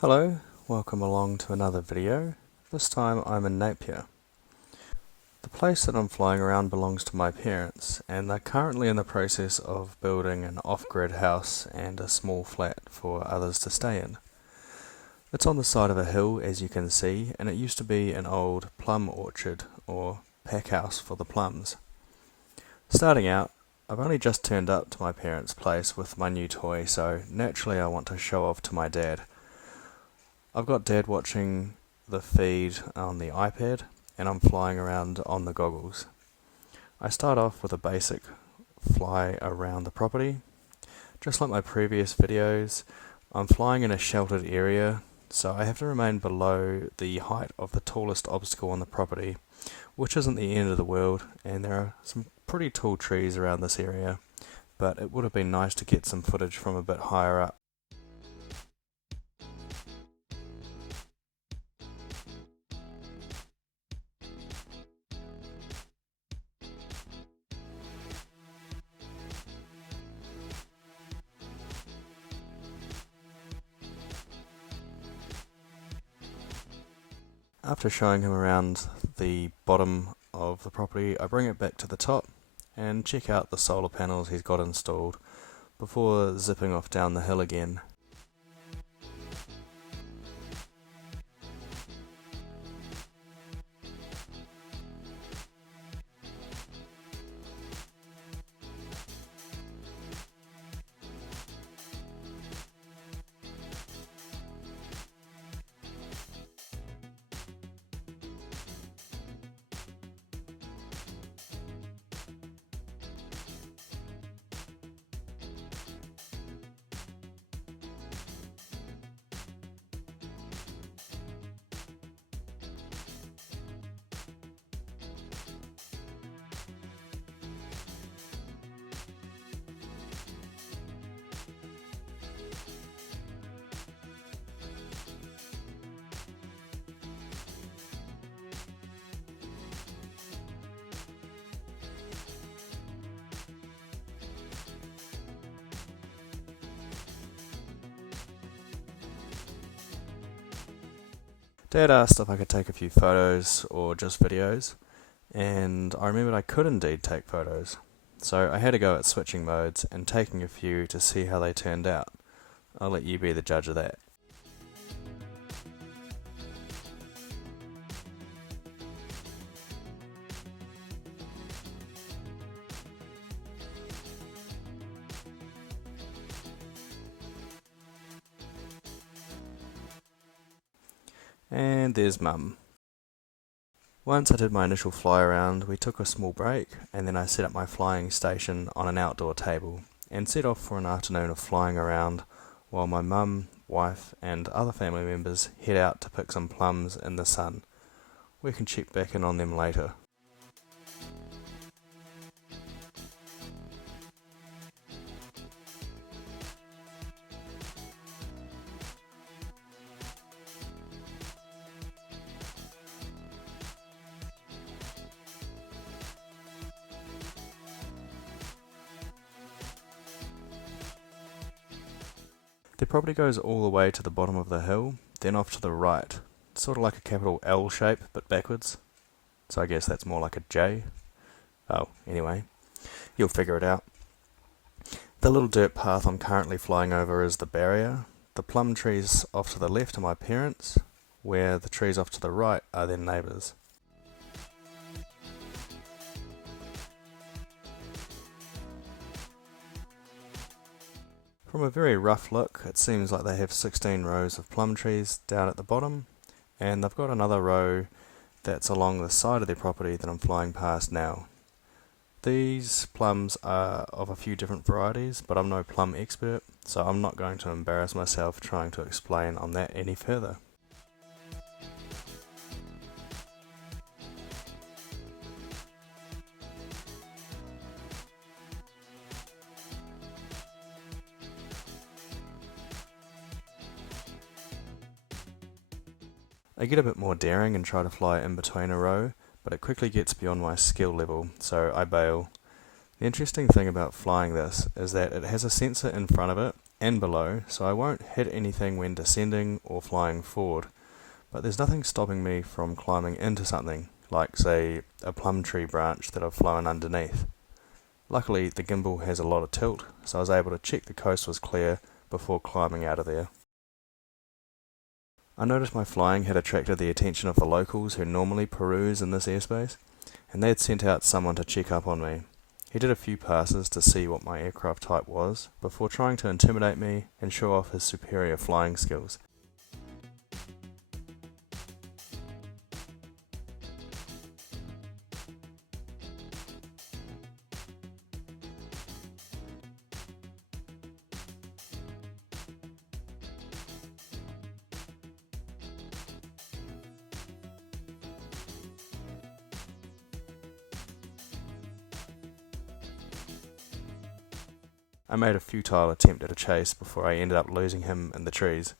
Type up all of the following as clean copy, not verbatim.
Hello, welcome along to another video. This time I'm in Napier. The place that I'm flying around belongs to my parents, and they're currently in the process of building an off-grid house and a small flat for others to stay in. It's on the side of a hill, as you can see, and it used to be an old plum orchard or pack house for the plums. Starting out, I've only just turned up to my parents' place with my new toy, so naturally I want to show off to my dad. I've got Dad watching the feed on the iPad, and I'm flying around on the goggles. I start off with a basic fly around the property. Just like my previous videos, I'm flying in a sheltered area, so I have to remain below the height of the tallest obstacle on the property, which isn't the end of the world, and there are some pretty tall trees around this area, but it would have been nice to get some footage from a bit higher up. After showing him around the bottom of the property, I bring it back to the top and check out the solar panels he's got installed before zipping off down the hill again. Dad asked if I could take a few photos or just videos, and I remembered I could indeed take photos. So I had a go at switching modes and taking a few to see how they turned out. I'll let you be the judge of that. And there's Mum. Once I did my initial fly around, we took a small break, and then I set up my flying station on an outdoor table and set off for an afternoon of flying around while my mum, wife and other family members head out to pick some plums in the sun. We can check back in on them later. The property goes all the way to the bottom of the hill, then off to the right, sort of like a capital L shape, but backwards. So I guess that's more like a J. Oh, anyway, you'll figure it out. The little dirt path I'm currently flying over is the barrier. The plum trees off to the left are my parents, where the trees off to the right are their neighbours. From a very rough look, it seems like they have 16 rows of plum trees down at the bottom, and they've got another row that's along the side of their property that I'm flying past now. These plums are of a few different varieties, but I'm no plum expert, so I'm not going to embarrass myself trying to explain on that any further. I get a bit more daring and try to fly in between a row, but it quickly gets beyond my skill level, so I bail. The interesting thing about flying this is that it has a sensor in front of it and below, so I won't hit anything when descending or flying forward, but there's nothing stopping me from climbing into something, like say a plum tree branch that I've flown underneath. Luckily the gimbal has a lot of tilt, so I was able to check the coast was clear before climbing out of there. I noticed my flying had attracted the attention of the locals who normally peruse in this airspace, and they had sent out someone to check up on me. He did a few passes to see what my aircraft type was, before trying to intimidate me and show off his superior flying skills. I made a futile attempt at a chase before I ended up losing him in the trees.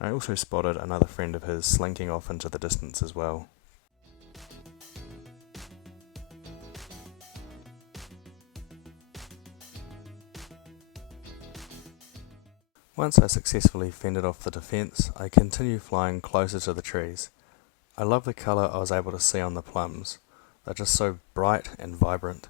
I also spotted another friend of his slinking off into the distance as well. Once I successfully fended off the defence, I continued flying closer to the trees. I love the colour I was able to see on the plums. They're just so bright and vibrant.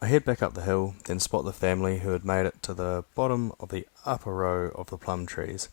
I head back up the hill, then spot the family who had made it to the bottom of the upper row of the plum trees.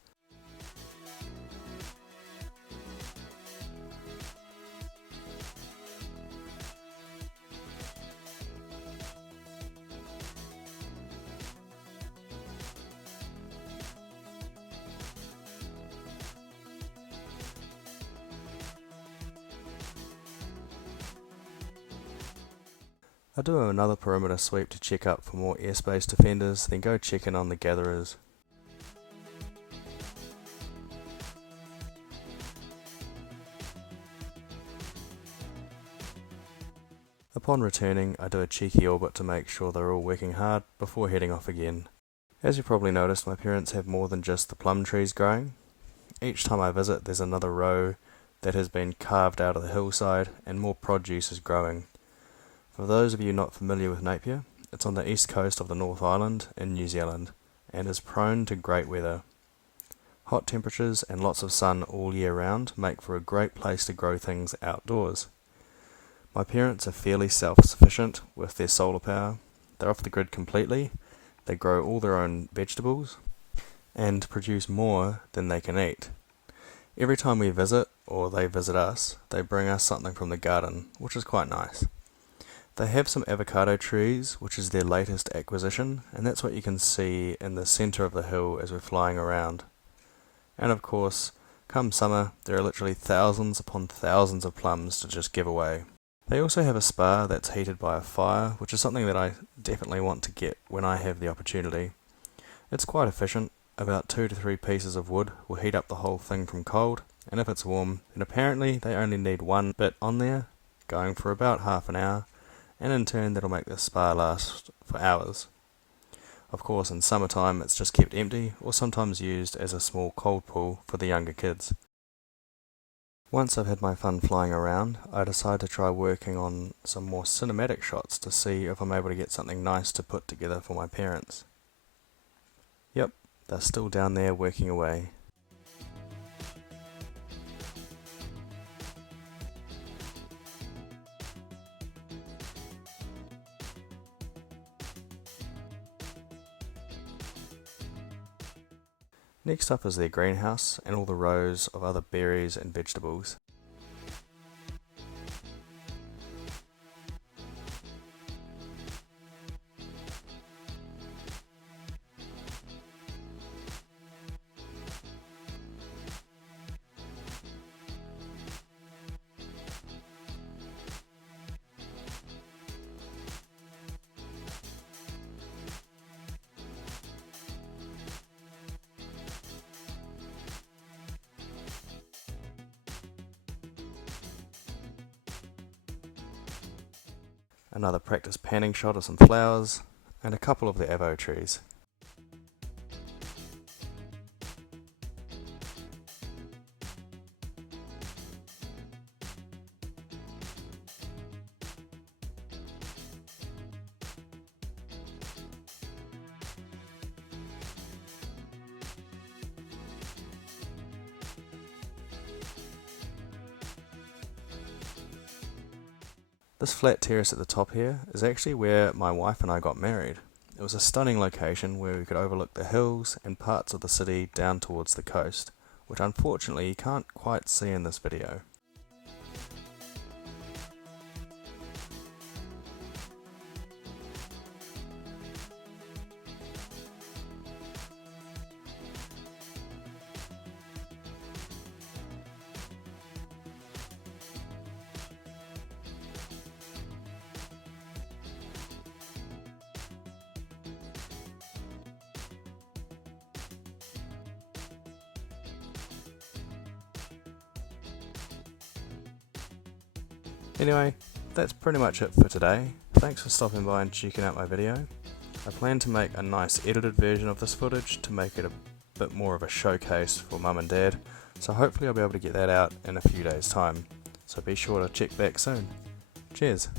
I do another perimeter sweep to check up for more airspace defenders, then go check in on the gatherers. Upon returning, I do a cheeky orbit to make sure they're all working hard before heading off again. As you probably noticed, my parents have more than just the plum trees growing. Each time I visit, there's another row that has been carved out of the hillside and more produce is growing. For those of you not familiar with Napier, it's on the east coast of the North Island in New Zealand and is prone to great weather. Hot temperatures and lots of sun all year round make for a great place to grow things outdoors. My parents are fairly self-sufficient with their solar power. They're off the grid completely, they grow all their own vegetables and produce more than they can eat. Every time we visit, or they visit us, they bring us something from the garden, which is quite nice. They have some avocado trees, which is their latest acquisition, and that's what you can see in the centre of the hill as we're flying around. And of course, come summer, there are literally thousands upon thousands of plums to just give away. They also have a spa that's heated by a fire, which is something that I definitely want to get when I have the opportunity. It's quite efficient. About 2 to 3 pieces of wood will heat up the whole thing from cold, and if it's warm, then apparently they only need one bit on there, going for about half an hour, and in turn that'll make the spa last for hours. Of course, in summertime it's just kept empty, or sometimes used as a small cold pool for the younger kids. Once I've had my fun flying around, I decide to try working on some more cinematic shots to see if I'm able to get something nice to put together for my parents. Yep, they're still down there working away. Next up is their greenhouse and all the rows of other berries and vegetables. another practice panning shot of some flowers, and a couple of the avo trees. This flat terrace at the top here is actually where my wife and I got married. It was a stunning location where we could overlook the hills and parts of the city down towards the coast, which unfortunately you can't quite see in this video. Anyway, that's pretty much it for today. Thanks for stopping by and checking out my video. I plan to make a nice edited version of this footage to make it a bit more of a showcase for mum and dad, so hopefully I'll be able to get that out in a few days time. So be sure to check back soon. Cheers!